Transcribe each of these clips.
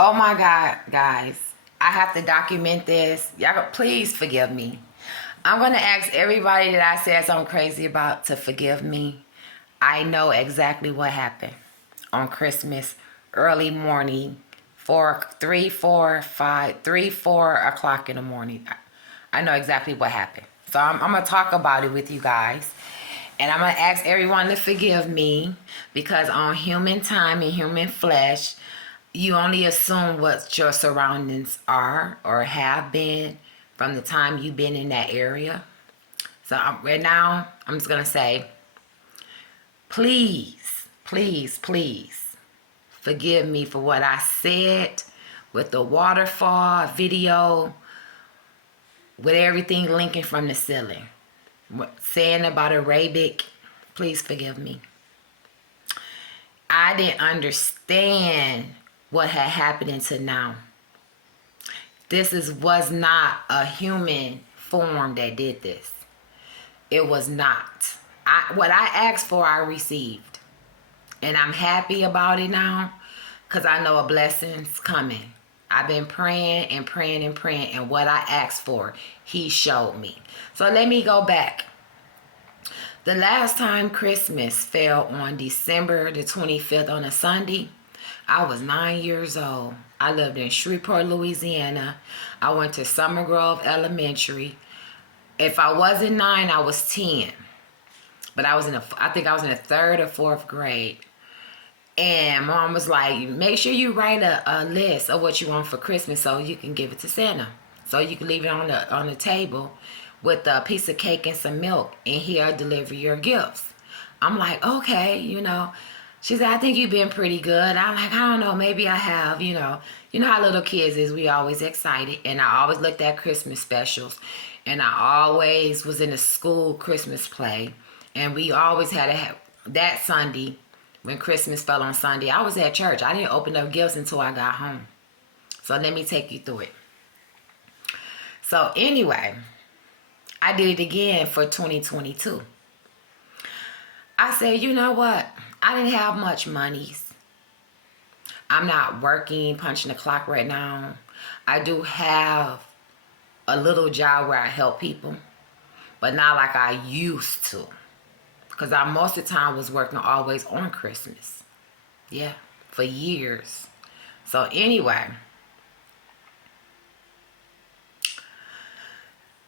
Oh my God, guys. I have to document this. Y'all, please forgive me. I'm going to ask everybody that I said something crazy about to forgive me. I know exactly what happened on Christmas, early morning, 4 o'clock in the morning. I know exactly what happened. So I'm going to talk about it with you guys. And I'm going to ask everyone to forgive me because on human time and human flesh, you only assume what your surroundings are or have been from the time you've been in that area. So right now, I'm just going to say, please, please, please forgive me for what I said with the waterfall video, with everything linking from the ceiling. Saying about Arabic, please forgive me. I didn't understand what had happened until now. Was not a human form that did this. It was not. What I asked for, I received. And I'm happy about it now because I know a blessing's coming. I've been praying and praying and praying, and what I asked for, he showed me. So let me go back. The last time Christmas fell on December the 25th on a Sunday, I was 9 years old. I lived in Shreveport, Louisiana. I went to Summer Grove Elementary. If I wasn't 9, I was 10. But I think I was in the 3rd or 4th grade. And Mom was like, make sure you write a list of what you want for Christmas so you can give it to Santa. So you can leave it on the table with a piece of cake and some milk, and he'll deliver your gifts. I'm like, okay, She said, I think you've been pretty good. I'm like, I don't know, maybe I have, You know how little kids is, we always excited. And I always looked at Christmas specials. And I always was in a school Christmas play. And we always had that Sunday, when Christmas fell on Sunday, I was at church. I didn't open up gifts until I got home. So let me take you through it. So anyway, I did it again for 2022. I said, you know what? I didn't have much monies. I'm not working, punching the clock right now. I do have a little job where I help people, but not like I used to. Because I most of the time was working always on Christmas. Yeah, for years. So anyway,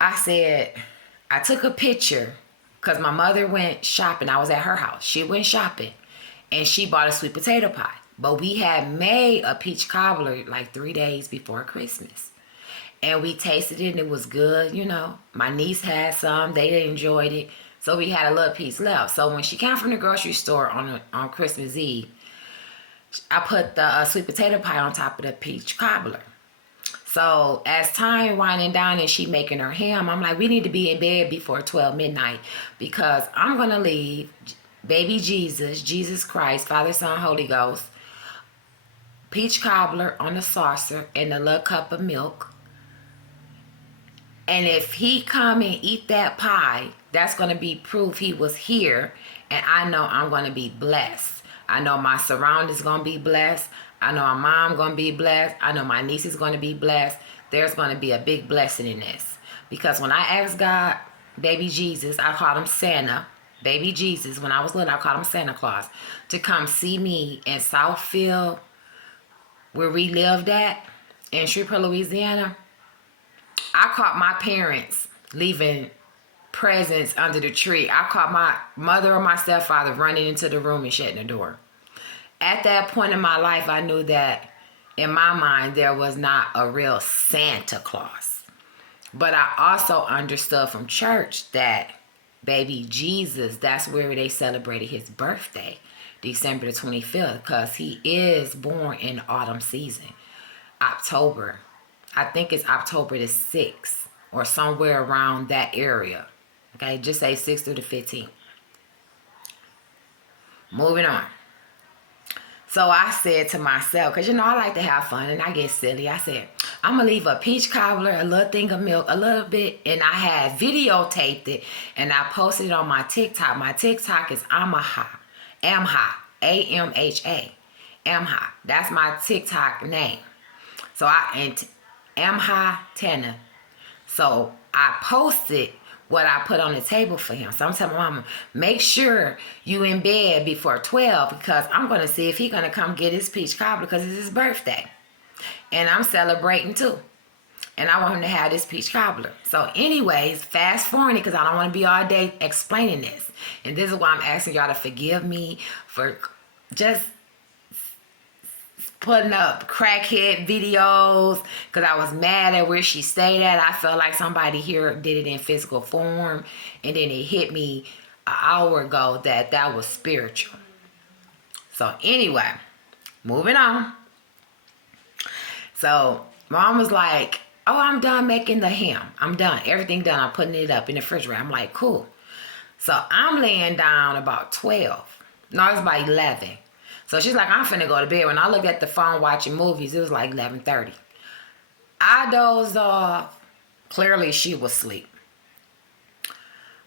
I said, I took a picture because my mother went shopping. I was at her house. She went shopping and she bought a sweet potato pie. But we had made a peach cobbler like 3 days before Christmas. And we tasted it and it was good, My niece had some. They enjoyed it. So we had a little piece left. So when she came from the grocery store on Christmas Eve, I put the sweet potato pie on top of the peach cobbler. So as time winding down and she making her ham, I'm like, we need to be in bed before 12 midnight because I'm going to leave baby Jesus Christ, Father, Son, Holy Ghost, peach cobbler on the saucer and a little cup of milk. And if he come and eat that pie, that's going to be proof he was here. And I know I'm going to be blessed. I know my surroundings going to be blessed. I know my mom going to be blessed. I know my niece is going to be blessed. There's going to be a big blessing in this. Because when I asked God, baby Jesus, I called him Santa. Baby Jesus, when I was little, I called him Santa Claus. To come see me in Southfield, where we lived at, in Shreveport, Louisiana. I caught my parents leaving presents under the tree. I caught my mother or my stepfather running into the room and shutting the door. At that point in my life, I knew that in my mind, there was not a real Santa Claus. But I also understood from church that baby Jesus, that's where they celebrated his birthday, December the 25th, because he is born in the autumn season, October. I think it's October the 6th or somewhere around that area. Okay, just say 6th through the 15th. Moving on. So I said to myself, because I like to have fun and I get silly. I said, I'm going to leave a peach cobbler, a little thing of milk, a little bit. And I had videotaped it and I posted it on my TikTok. My TikTok is Amha, A-M-H-A, Amha. That's my TikTok name. So Amha Tanner. So I posted what I put on the table for him. So I'm telling my mama, make sure you in bed before 12 because I'm going to see if he's going to come get his peach cobbler because it's his birthday. And I'm celebrating too. And I want him to have this peach cobbler. So anyways, fast forward because I don't want to be all day explaining this. And this is why I'm asking y'all to forgive me for just putting up crackhead videos because I was mad at where she stayed at. I felt like somebody here did it in physical form, and then it hit me an hour ago that was spiritual. So anyway, moving on. So mom was like, oh, I'm done making the ham. I'm done. Everything done. I'm putting it up in the refrigerator. I'm like, cool. So I'm laying down about 12. No, it's about 11. So she's like, I'm finna go to bed. When I looked at the phone watching movies, it was like 11:30. I dozed off. Clearly, she was asleep.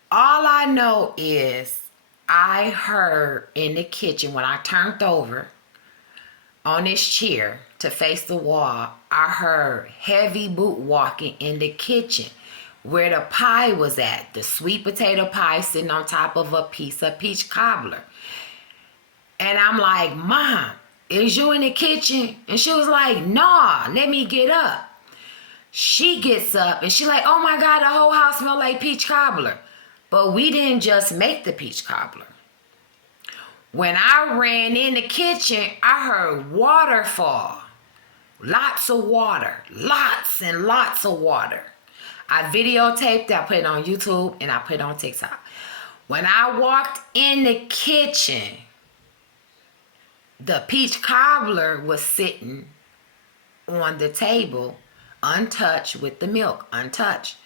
All I know is I heard in the kitchen when I turned over on this chair to face the wall, I heard heavy boot walking in the kitchen where the pie was at. The sweet potato pie sitting on top of a piece of peach cobbler. And I'm like, Mom, is you in the kitchen? And she was like, nah, let me get up. She gets up and she like, oh my God, the whole house smell like peach cobbler. But we didn't just make the peach cobbler. When I ran in the kitchen, I heard waterfall. Lots of water. Lots and lots of water. I videotaped it, I put it on YouTube, and I put it on TikTok. When I walked in the kitchen, the peach cobbler was sitting on the table, untouched with the milk, untouched.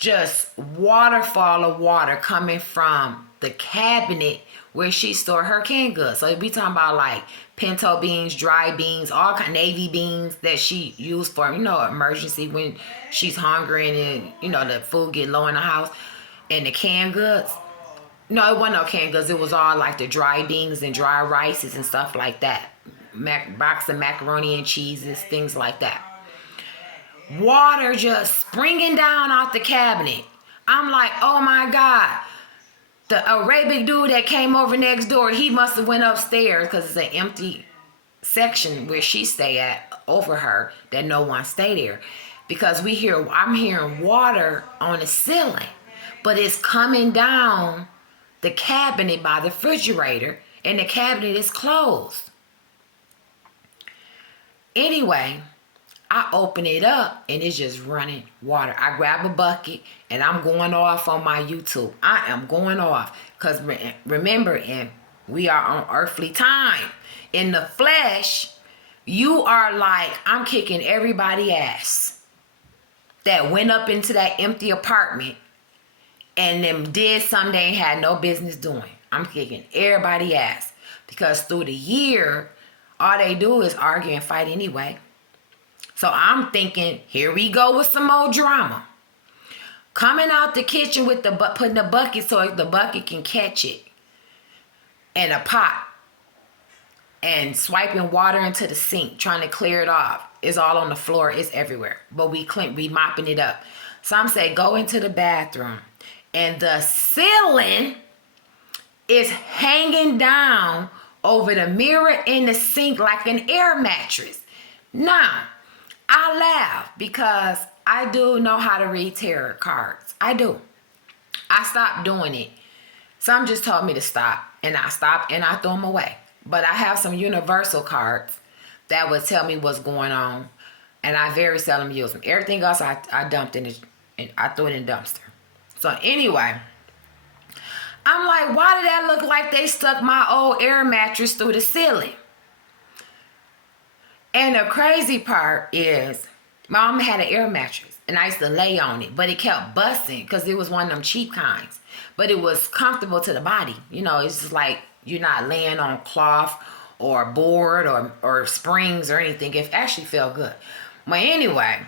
Just waterfall of water coming from the cabinet where she stored her canned goods. So we talking about like pinto beans, dry beans, all kind of navy beans that she used for, emergency when she's hungry and the food get low in the house. And the canned goods. No, it wasn't no canned goods. It was all like the dry beans and dry rices and stuff like that. Box of macaroni and cheeses, things like that. Water just springing down off the cabinet. I'm like, oh my God. The Arabic dude that came over next door, he must have went upstairs because it's an empty section where she stay at over her that no one stay there. Because I'm hearing water on the ceiling, but it's coming down the cabinet by the refrigerator, and the cabinet is closed. Anyway, I open it up and it's just running water. I grab a bucket and I'm going off on my YouTube. I am going off because remember, and we are on earthly time. In the flesh, you are like, I'm kicking everybody ass that went up into that empty apartment and them did something they ain't had no business doing. I'm kicking everybody ass because through the year, all they do is argue and fight anyway. So I'm thinking, here we go with some more drama. Coming out the kitchen with putting the bucket so the bucket can catch it. And a pot. And swiping water into the sink, trying to clear it off. It's all on the floor, it's everywhere. But we mopping it up. So I'm saying, go into the bathroom. And the ceiling is hanging down over the mirror in the sink like an air mattress. Now, I laugh because I do know how to read tarot cards. I do. I stopped doing it. Some just told me to stop, and I stopped and I threw them away. But I have some universal cards that would tell me what's going on, and I very seldom use them. Everything else I dumped in and I threw it in the dumpster. So anyway, I'm like, why did that look like they stuck my old air mattress through the ceiling? And the crazy part is, Mom had an air mattress, and I used to lay on it, but it kept busting because it was one of them cheap kinds. But it was comfortable to the body. It's just like you're not laying on cloth or board or springs or anything. It actually felt good. But anyway,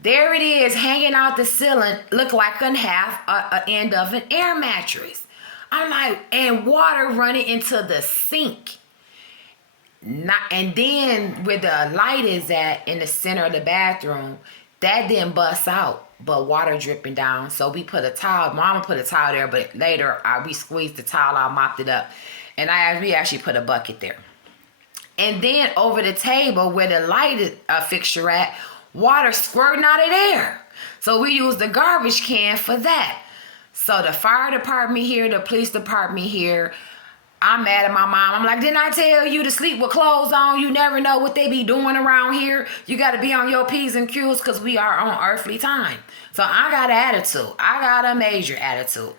there it is hanging out the ceiling, look like an end of an air mattress. I'm like, and water running into the sink. Not, and then where the light is at in the center of the bathroom, that didn't bust out, but water dripping down. So we put a towel. Mama put a towel there, but later we squeezed the towel out, mopped it up, and we actually put a bucket there. And then over the table where the light fixture at, water squirting out of there. So we used the garbage can for that. So the fire department here, the police department here, I'm mad at my mom. I'm like, didn't I tell you to sleep with clothes on? You never know what they be doing around here. You got to be on your P's and Q's because we are on earthly time. So I got an attitude. I got a major attitude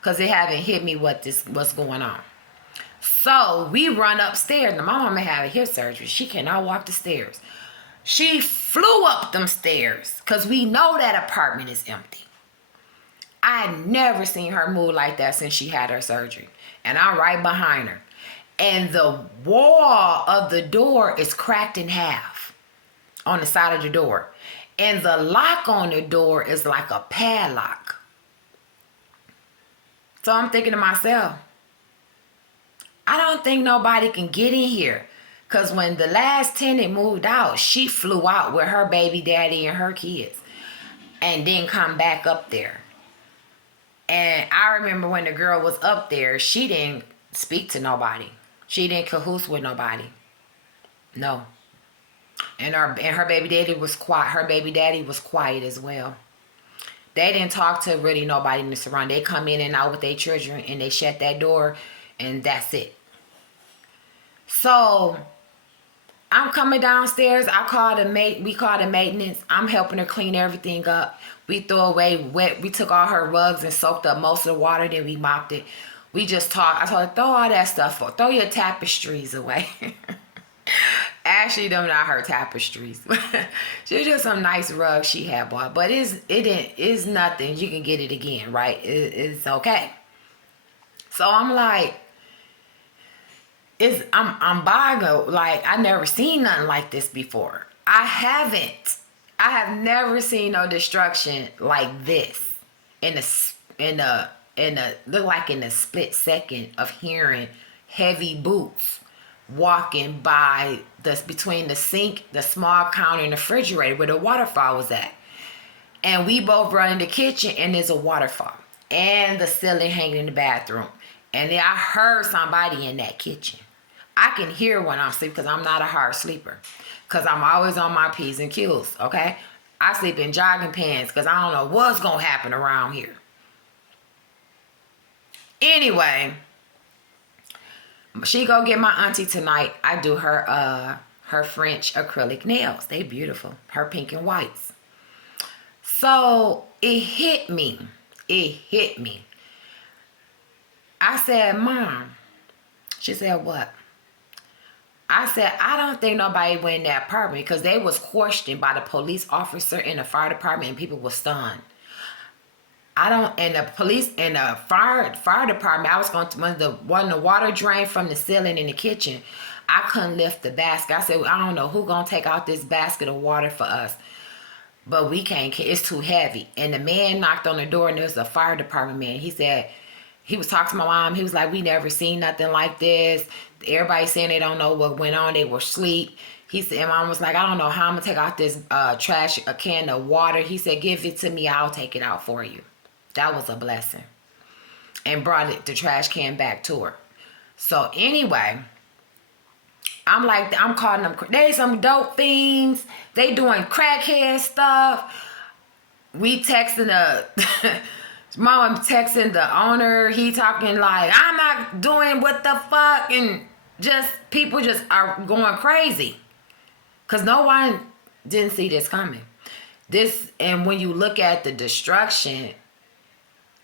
because they haven't hit me what's going on. So we run upstairs. Now my mama had a hip surgery. She cannot walk the stairs. She flew up them stairs because we know that apartment is empty. I had never seen her move like that since she had her surgery. And I'm right behind her. And the wall of the door is cracked in half on the side of the door. And the lock on the door is like a padlock. So I'm thinking to myself, I don't think nobody can get in here. Because when the last tenant moved out, she flew out with her baby daddy and her kids. And then come back up there. And I remember when the girl was up there, she didn't speak to nobody. She didn't cahoots with nobody. No. And her baby daddy was quiet. Her baby daddy was quiet as well. They didn't talk to really nobody in the surround. They come in and out with their children and they shut that door and that's it. So I'm coming downstairs. We called the maintenance. I'm helping her clean everything up. We threw away we took all her rugs and soaked up most of the water, then we mopped it. We just talked. I told her, throw all that stuff away. Throw your tapestries away. Actually, them not her tapestries. She was just some nice rugs she had bought. But it's nothing. You can get it again, right? It's okay. So I'm like, I'm boggled. Like, I never seen nothing like this before. I have never seen no destruction like this in a look like in a split second of hearing heavy boots walking by between the sink, the small counter, and the refrigerator where the waterfall was at. And we both run in the kitchen and there's a waterfall and the ceiling hanging in the bathroom. And then I heard somebody in that kitchen. I can hear when I'm asleep because I'm not a hard sleeper. Because I'm always on my P's and Q's, okay? I sleep in jogging pants because I don't know what's going to happen around here. Anyway, she go get my auntie tonight. I do her French acrylic nails. They beautiful. Her pink and whites. So it hit me. I said, Mom. She said, what? I said, I don't think nobody went in that apartment because they was questioned by the police officer in the fire department and people were stunned. And the police and the fire department, I was going to, when the water drained from the ceiling in the kitchen, I couldn't lift the basket. I said, I don't know who going to take out this basket of water for us. But we can't, it's too heavy. And the man knocked on the door and there was a fire department man. He said, he was talking to my mom. He was like, we never seen nothing like this. Everybody saying they don't know what went on. They were asleep. He said, and Mom was like, I don't know how I'm going to take out this a can of water. He said, give it to me. I'll take it out for you. That was a blessing. And brought the trash can back to her. So anyway, I'm calling them, they some dope fiends. They doing crackhead stuff. We texting Mama texting the owner. He talking like, I'm not doing what the fuck. And just people just are going crazy. Because no one didn't see this coming. And when you look at the destruction,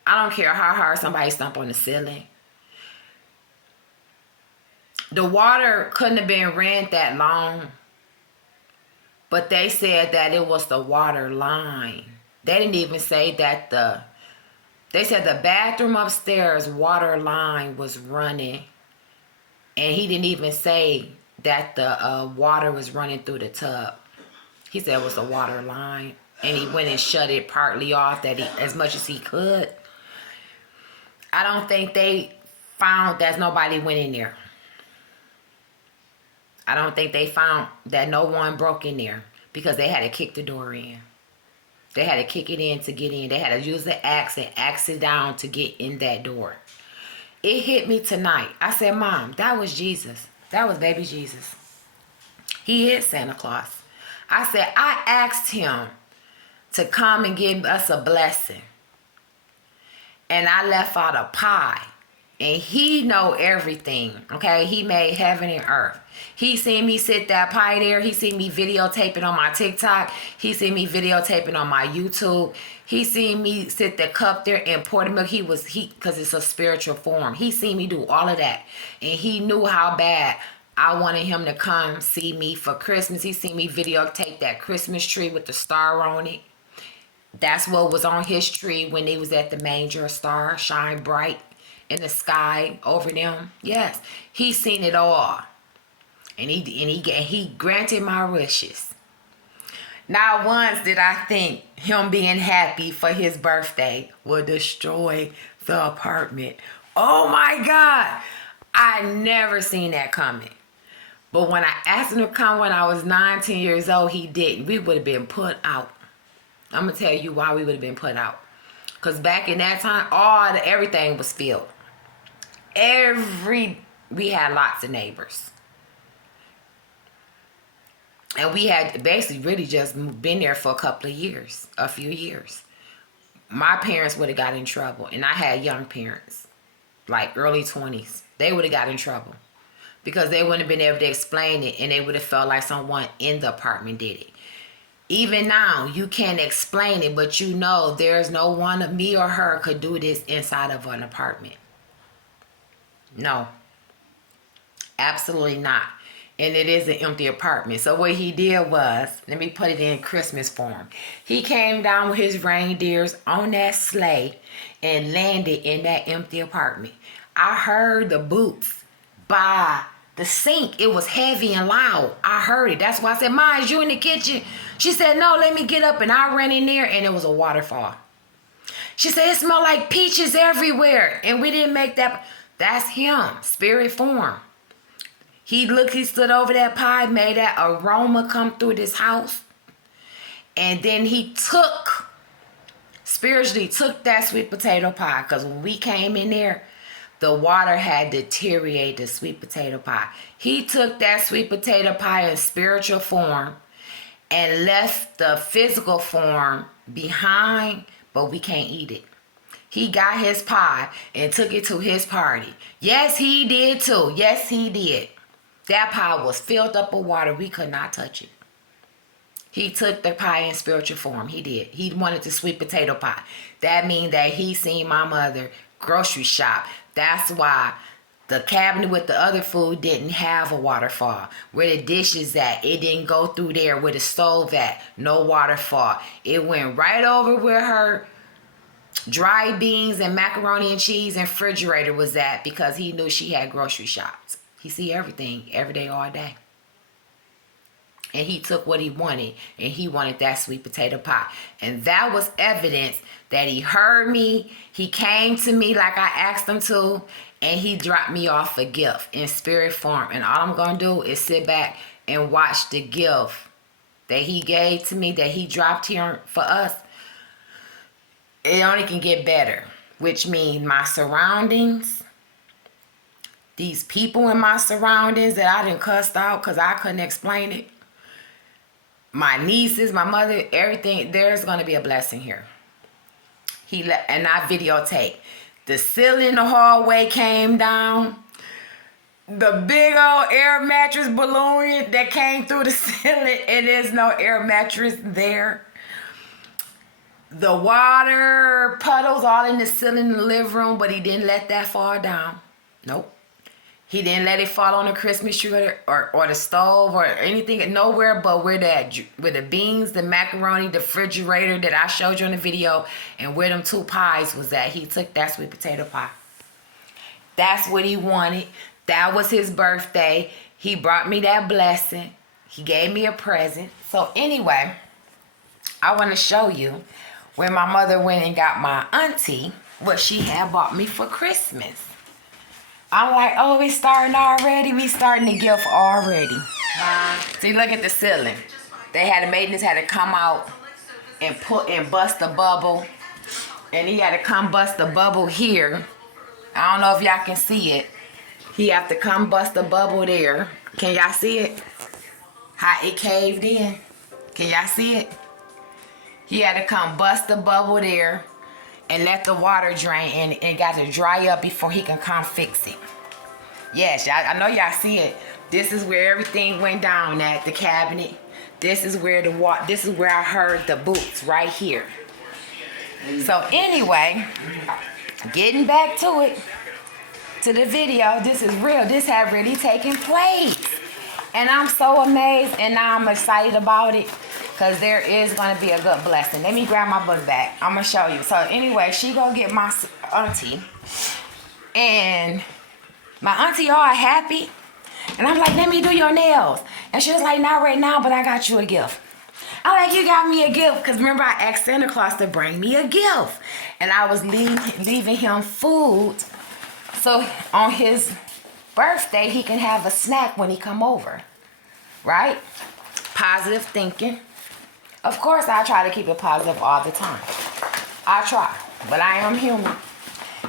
I don't care how hard somebody stomp on the ceiling. The water couldn't have been ran that long. But they said that it was the water line. They didn't even say that they said the bathroom upstairs water line was running. And he didn't even say that the water was running through the tub. He said it was the water line. And he went and shut it partly off as much as he could. I don't think they found that nobody went in there. I don't think they found that no one broke in there because they had to kick the door in. They had to kick it in to get in. They had to use the axe and axe it down to get in that door. It hit me tonight. I said, Mom, that was Jesus. That was baby Jesus. He is Santa Claus. I said, I asked him to come and give us a blessing. And I left out a pie. And he know everything, okay? He made heaven and earth. He seen me sit that pie there. He seen me videotaping on my TikTok. He seen me videotaping on my YouTube. He seen me sit the cup there and pour the milk. Because it's a spiritual form. He seen me do all of that. And he knew how bad I wanted him to come see me for Christmas. He seen me videotape that Christmas tree with the star on it. That's what was on his tree when they was at the manger. A star shine bright in the sky over them. Yes, he seen it all. And he granted my wishes. Not once did I think him being happy for his birthday would destroy the apartment. Oh my God. I never seen that coming. But when I asked him to come when I was 19 years old, he didn't. We would have been put out. I'm going to tell you why we would have been put out. Because back in that time, everything was filled. We had lots of neighbors. And we had basically really just been there for a few years. My parents would have got in trouble. And I had young parents, like early 20s. They would have got in trouble. Because they wouldn't have been able to explain it. And they would have felt like someone in the apartment did it. Even now, you can't explain it, but you know there's no one, me or her, could do this inside of an apartment. No. Absolutely not. And it is an empty apartment. So what he did was, let me put it in Christmas form. He came down with his reindeers on that sleigh and landed in that empty apartment. I heard the boots by the sink. It was heavy and loud. I heard it. That's why I said, Ma, is you in the kitchen? She said, no, let me get up. And I ran in there and it was a waterfall. She said, it smelled like peaches everywhere. And we didn't make that. That's him, spirit form. He stood over that pie, made that aroma come through this house. And then he spiritually took that sweet potato pie. Because when we came in there, the water had deteriorated the sweet potato pie. He took that sweet potato pie in spiritual form and left the physical form behind, but we can't eat it. He got his pie and took it to his party. Yes, he did too. Yes, he did. That pie was filled up with water. We could not touch it. He took the pie in spiritual form. He did. He wanted the sweet potato pie. That means that he seen my mother grocery shop. That's why the cabinet with the other food didn't have a waterfall. Where the dishes at, it didn't go through there. Where the stove at, no waterfall. It went right over where her dry beans and macaroni and cheese and refrigerator was at, because he knew she had grocery shops. He see everything every day, all day. And he took what he wanted, and he wanted that sweet potato pie. And that was evidence that he heard me. He came to me like I asked him to, and he dropped me off a gift in spirit form. And all I'm going to do is sit back and watch the gift that he gave to me, that he dropped here for us. It only can get better, which means my surroundings, these people in my surroundings that I done cussed out because I couldn't explain it, my nieces, my mother, everything, there's going to be a blessing here. And I videotape. The ceiling in the hallway came down. The big old air mattress balloon that came through the ceiling, and there's no air mattress there. The water puddles all in the ceiling in the living room, but he didn't let that fall down. Nope. He didn't let it fall on the Christmas tree or the stove or anything, nowhere but where the beans, the macaroni, the refrigerator that I showed you in the video, and where them two pies was at. He took that sweet potato pie. That's what he wanted. That was his birthday. He brought me that blessing. He gave me a present. So anyway, I want to show you when my mother went and got my auntie what she had bought me for Christmas. I'm like, oh, we starting already? We starting the gift already. See, look at the ceiling. They had the maintenance had to come out and bust the bubble. And he had to come bust the bubble here. I don't know if y'all can see it. He have to come bust the bubble there. Can y'all see it? How it caved in. Can y'all see it? He had to come bust the bubble there and let the water drain, and it got to dry up before he can come fix it. Yes, I know y'all see it. This is where everything went down at the cabinet. This is where this is where I heard the boots, right here. So anyway, getting back to it, to the video, this is real. This had really taken place. And I'm so amazed, and now I'm excited about it because there is going to be a good blessing. Let me grab my book back. I'm going to show you. So anyway, she going to get my auntie. And my auntie all happy. And I'm like, let me do your nails. And she was like, not right now, but I got you a gift. I'm like, you got me a gift. Because remember, I asked Santa Claus to bring me a gift. And I was leaving him food. So on his birthday, he can have a snack when he come over. Right? Positive thinking. Of course, I try to keep it positive all the time. I try. But I am human.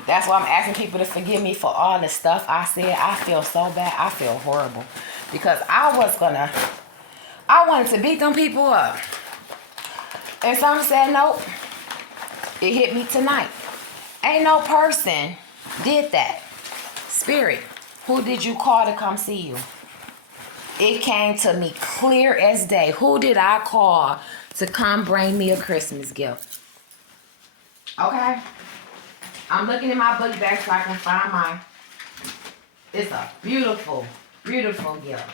That's why I'm asking people to forgive me for all the stuff I said. I feel so bad. I feel horrible. Because I wanted to beat them people up. And some said, nope. It hit me tonight. Ain't no person did that. Spirit, who did you call to come see you? It came to me clear as day. Who did I call to come bring me a Christmas gift? Okay? I'm looking in my book bag so I can find mine. It's a beautiful, beautiful gift.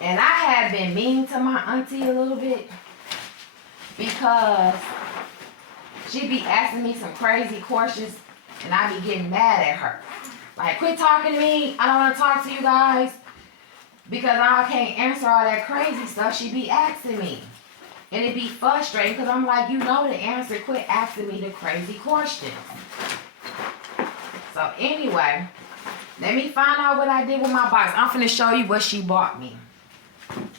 And I have been mean to my auntie a little bit because she be asking me some crazy questions and I be getting mad at her. Like, quit talking to me. I don't want to talk to you guys because I can't answer all that crazy stuff she be asking me. And it be frustrating because I'm like, you know the answer. Quit asking me the crazy questions. So anyway, let me find out what I did with my box. I'm finna show you what she bought me.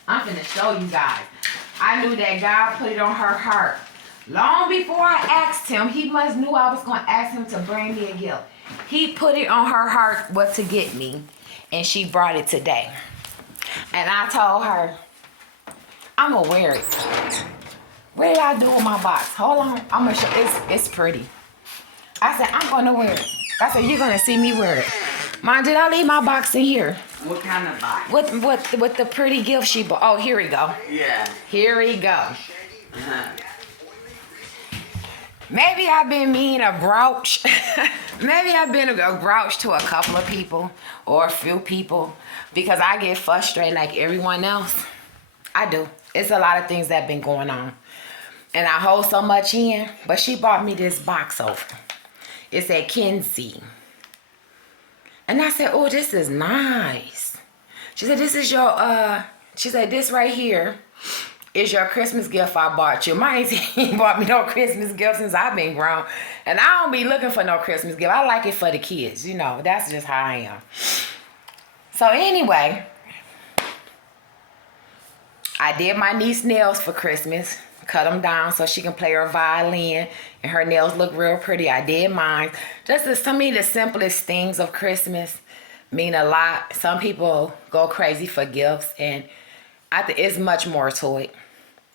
I'm finna show you guys. I knew that God put it on her heart. Long before I asked him, he must knew I was going to ask him to bring me a gift. He put it on her heart what to get me. And she brought it today. And I told her, I'm going to wear it. What did I do with my box? Hold on. I'm going to show. It's pretty. I said, I'm going to wear it. I said, you're going to see me wear it. Mom, did I leave my box in here? What kind of box? With the pretty gift she bought. Oh, here we go. Yeah. Here we go. Uh-huh. Maybe I've been mean a grouch. Maybe I've been a grouch to a couple of people or a few people because I get frustrated like everyone else. I do. It's a lot of things that been going on. And I hold so much in. But she bought me this box over. It's at Kinsey. And I said, oh, this is nice. She said, this is your, she said, this right here is your Christmas gift I bought you. My auntie ain't bought me no Christmas gift since I've been grown. And I don't be looking for no Christmas gift. I like it for the kids. You know, that's just how I am. So anyway, I did my niece nails for Christmas. Cut them down so she can play her violin. And her nails look real pretty. I did mine. Just to me, the simplest things of Christmas mean a lot. Some people go crazy for gifts. And I think it's much more to it.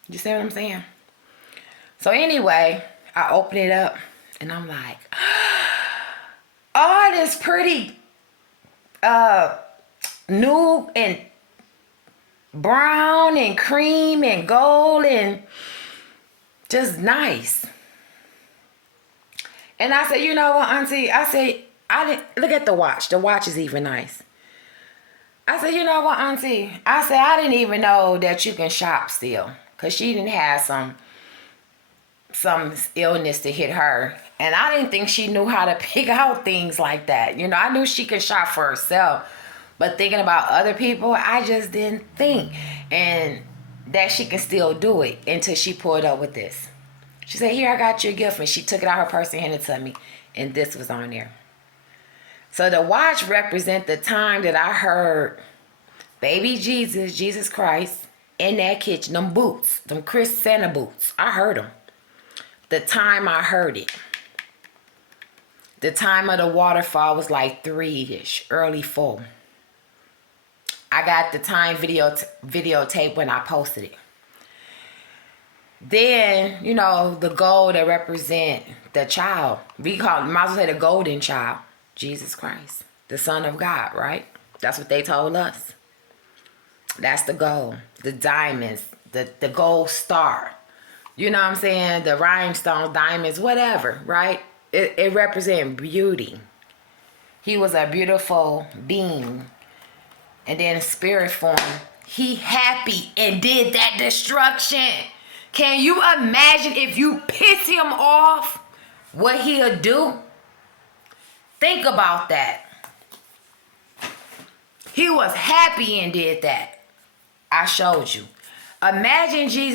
You see what I'm saying? So anyway, I open it up. And I'm like, oh, this pretty nude and brown and cream and gold and just nice. And I said, you know what, auntie? I said, I didn't look at the watch. The watch is even nice. I said, you know what, auntie? I said, I didn't even know that you can shop still. Because she didn't have some illness to hit her. And I didn't think she knew how to pick out things like that. You know, I knew she could shop for herself. But thinking about other people, I just didn't think. And that she can still do it until she pulled up with this. She said, here, I got you a gift. And she took it out of her purse and handed it to me. And this was on there. So the watch represent the time that I heard baby Jesus Christ, in that kitchen, them boots, them Chris Santa boots. I heard them. The time I heard it. The time of the waterfall was like 3-ish, early 4. I got the time videotape when I posted it. Then, you know, the gold that represent the child. We might as well say the golden child. Jesus Christ. The Son of God, right? That's what they told us. That's the gold. The diamonds. The gold star. You know what I'm saying? The rhinestones, diamonds, whatever, right? It represents beauty. He was a beautiful being. And then in spirit form, he happy and did that destruction. Can you imagine if you piss him off, what he'll do? Think about that. He was happy and did that. I showed you. Imagine Jesus